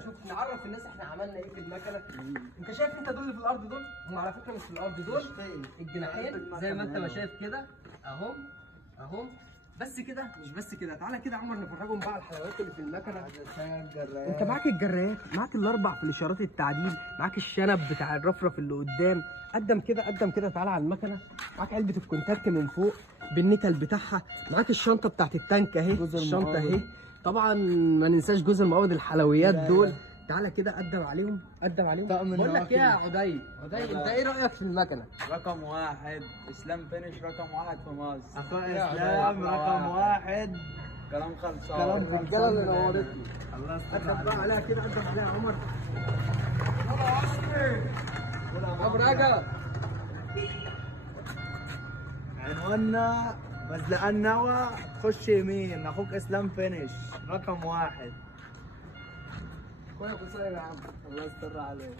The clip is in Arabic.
نشوف نعرف الناس احنا عملنا ايه في المكنه. انت شايف انت دول اللي في الارض دول؟ هم على فكره مش في الارض، دول الجناحين زي ما انت ما شايف كده اهم اهم. بس كده مش بس كده، تعالى كده يا عمر نفرجهم بقى على الحلويات اللي في المكنه. انت معاك الجرايات، معاك الاربع فلاشارات التعديل، معاك الشنب بتاع الرفرف اللي قدام. قدم كده قدم كده، تعالى على المكنه. معاك علبه الكونتاكت من فوق بالنيكل بتاعها، معاك الشنطه بتاعت التانك اهي، الشنطه اهي. طبعا ما ننساش جزء المقود الحلويات دول. تعالى كده قدم عليهم قدم عليهم. بقول لك ايه يا عدي، انت ايه رايك في المكنه؟ رقم واحد اسلام فينش، رقم واحد في مصر. اخويا اسلام رقم واحد. كلام خلصان. كلام الرجاله اللي نورتني. الله يستر قدم بقى عليها كده، قدم عليها يا عمر. ابو رجب عنواننا مزلقان النوى، خش يمين، اخوك اسلام فينش رقم واحد. كويس يا عم. الله يستر عليك.